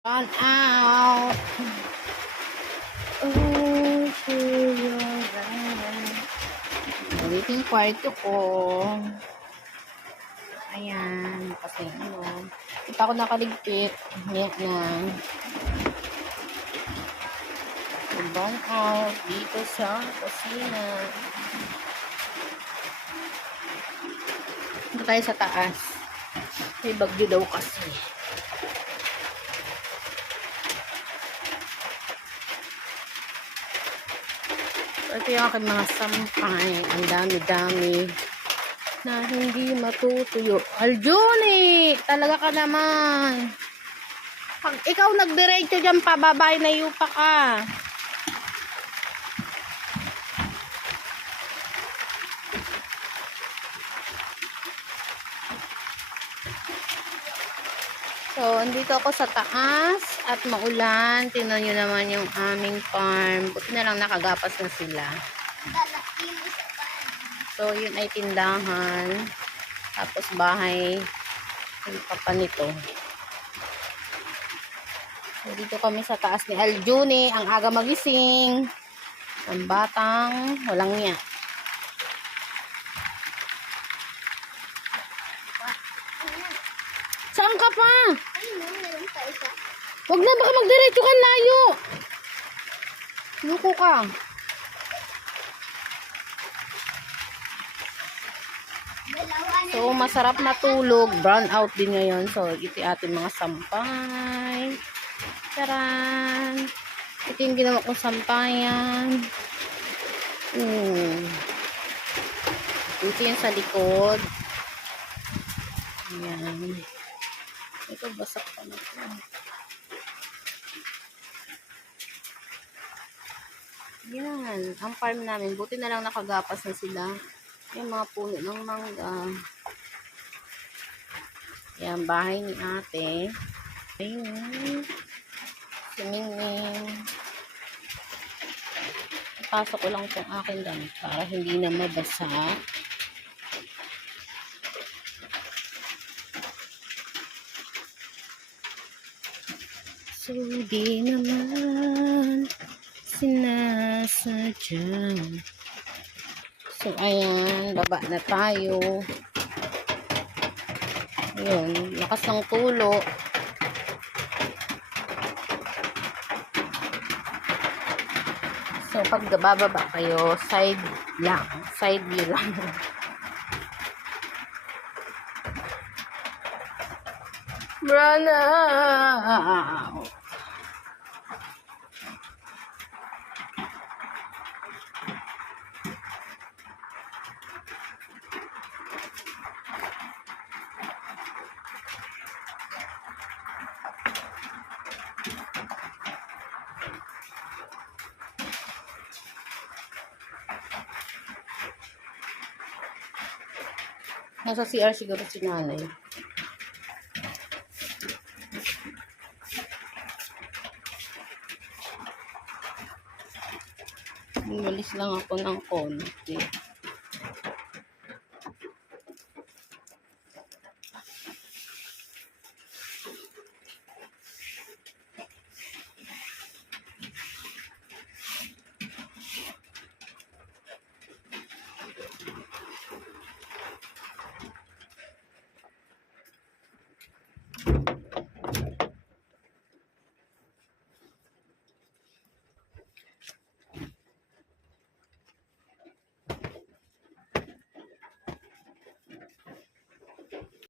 Run out. Oh, to your right. Yung kwarto ko. Ayan. Kasi ano. Pa ako nakaligpit. Ngayon na. Run out. Dito sa kusina. Dito tayo sa taas. May bagyo daw kasi. Ito yung aking mga sampay. Ang dami-dami na hindi matutuyo. Aljuni! Talaga ka naman. Pag ikaw nagdiretso dyan pababay na yupa ka. So, andito ako sa taas at maulan. Tingnan nyo naman yung aming farm. Buti na lang nakagapas na sila. So, yun ay tindahan. Tapos bahay. Yung papa nito. So, dito kami sa taas ni Aljuni. Ang aga magising. Ang batang walang niya. Saan ka pa? Huwag na, baka magdiretso ka layo. Luko ka. So, masarap matulog. Brown out din ngayon. So, yung ating mga sampay. Taran! Ito yung ginawa kong sampayan. Hmm. Ito yung sa likod. Ayan. Ito, basak pa na ito. Yan. Ang farm namin. Buti na lang nakagapas na sila. Yung mga puno ng mangga. Yan, bahay ni ate. Ayun. Sumingin. Pasok ko lang itong akin damit para hindi na mabasa. So, di naman sinasadya. So, ayan, baba na tayo. Ayun, lakas ng tulo. So, pag bababa kayo, side lang. Side view lang. Run out. Nasa CR siguro si nanay. Umalis lang ako ng konti.